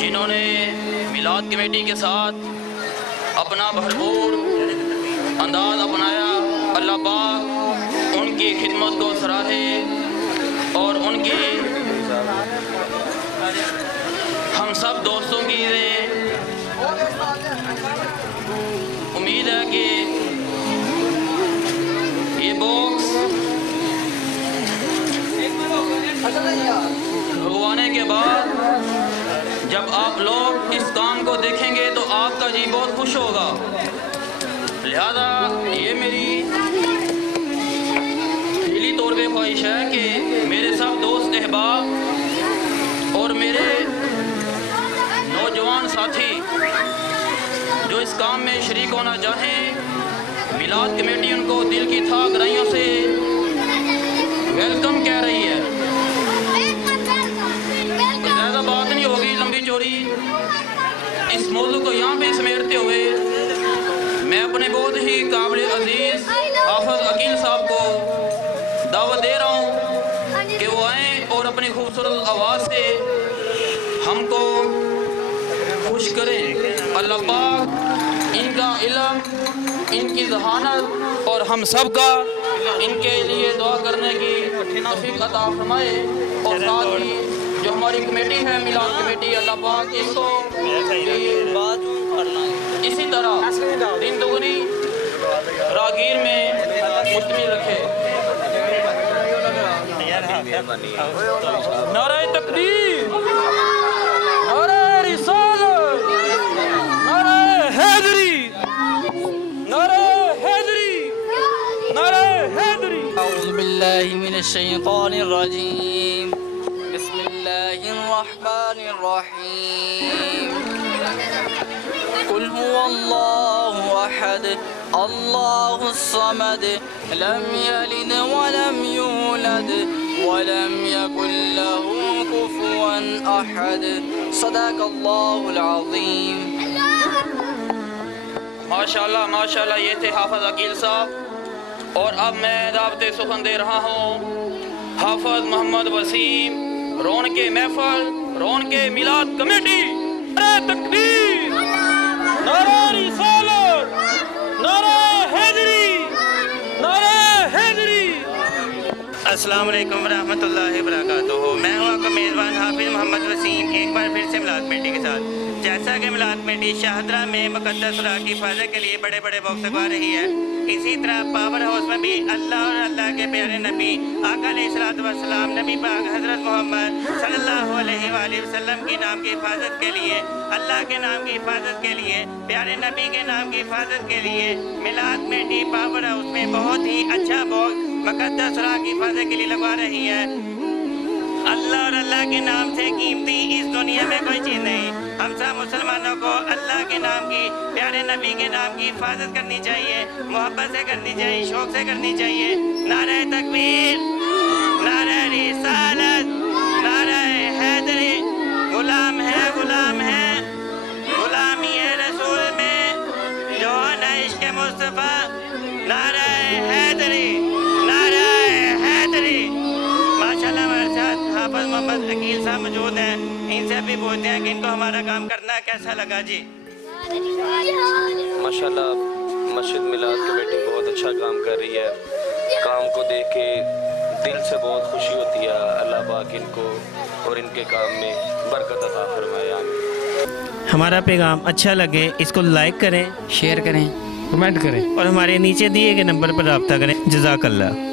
جنہوں نے میلاد کمیٹی کے ساتھ اپنا بھرپور انداز اپنایا، اللہ پاک ان کی خدمت کو سراہے اور ان کی ہم سب دوستوں کی امید ہے کہ یہ باکس لگوانے کے بعد جب آپ لوگ اس کام کو دیکھیں گے تو آپ کا جی بہت خوش ہوگا، لہذا یہ میری دلی طور پہ خواہش ہے کہ میرے سب دوست احباب اور میرے نوجوان ساتھی جو اس کام میں شریک ہونا چاہیں، میلاد کمیٹی ان کو دل کی تھا گہرائیوں سے ویلکم کہہ رہی ہے۔ زیادہ بات نہیں ہوگی لمبی چوڑی، اس موضوع کو یہاں پہ سمیٹتے ہوئے میں اپنے بہت ہی قابل عزیز حافظ عقیل صاحب کو دعوت دے رہا ہوں کہ وہ آئیں اور اپنی خوبصورت آواز سے ہم کو خوش کریں۔ اللہ پاک ان کا علم، ان کی ذہانت اور ہم سب کا ان کے لیے دعا کرنے کی توفیق عطا فرمائے، اور ساتھ ہی جو ہماری کمیٹی ہے میلاد کمیٹی، اللہ پاک اس کو اسی طرح دن دگنی راگیر میں مشتمل رکھے۔ نعرہ تکبیر، نعرہ رسالت، نعرہ حیدری، نعرہ حیدری، نعرہ حیدری۔ اعوذ باللہ من الشیطان الرجیم، بسم اللہ الرحمن الرحیم۔ قل هو اللہ احد اللہ الصمد لم یلد ولم یولد ولم یکن له کفوا احد، صدق اللہ العظیم۔ ماشاءاللہ ماشاءاللہ، یہ تھے حافظ عقیل صاحب، اور اب میں دعوت سخن دے رہا ہوں حافظ محمد وسیم، رون کے محفل، رون کے میلاد کمیٹی۔ نعرہ تکبیر، نعرہ رسالت، نعرہ حیدری، نعرہ حیدری۔ السلام علیکم ورحمۃ اللہ وبرکاتہ۔ میں ہوں آپ کا میزبان حافظ محمد وسیم، ایک بار پھر سے میلاد کمیٹی کے ساتھ۔ جیسا کہ میلاد کمیٹی شاہدرہ میں مقدس کی حفاظت کے لیے بڑے بڑے باکس لگوا رہی ہے، اسی طرح پاور ہاؤس میں بھی اللہ اور اللہ کے پیارے نبی آقا علیہ الصلوۃ والسلام، نبی پاک حضرت محمد صلی اللہ علیہ وآلہ وسلم کے نام کی حفاظت کے لیے، اللہ کے نام کی حفاظت کے لیے، پیارے نبی کے نام کی حفاظت کے لیے میلاد کمیٹی پاور ہاؤس میں بہت ہی اچھا باکس مقدس کی حفاظت کے لیے لگوا رہی ہے۔ اللہ اور اللہ کے نام سے قیمتی اس دنیا میں کوئی چیز نہیں۔ ہم سب مسلمانوں کو اللہ کے نام کی، پیارے نبی کے نام کی حفاظت کرنی چاہیے، محبت سے کرنی چاہیے، شوق سے کرنی چاہیے۔ نعرہ تکبیر، نعرہ رسالت، نعرہ حیدری۔ غلام ہے، غلام ہے، غلامی ہے رسول میں، جو ہے عشق مصطفیٰ۔ نعرہ حیدری، نعرہ حیدری۔ ماشاءاللہ ہمارے ساتھ حافظ محمد عقیل صاحب موجود ہیں، ان سے بھی پوچھتے ہیں کہ ان کو ہمارا کام کرنا کیسا لگا جی؟ ماشاءاللہ مسجد میلاد کمیٹی بہت اچھا کام کر رہی ہے، کام کو دیکھ کے دل سے بہت خوشی ہوتی ہے۔ اللہ پاک ان کو اور ان کے کام میں برکت عطا فرمائے، آمین۔ ہمارا پیغام اچھا لگے اس کو لائک کریں، شیئر کریں، کمنٹ کریں اور ہمارے نیچے دیے گئے نمبر پر رابطہ کریں۔ جزاک اللہ۔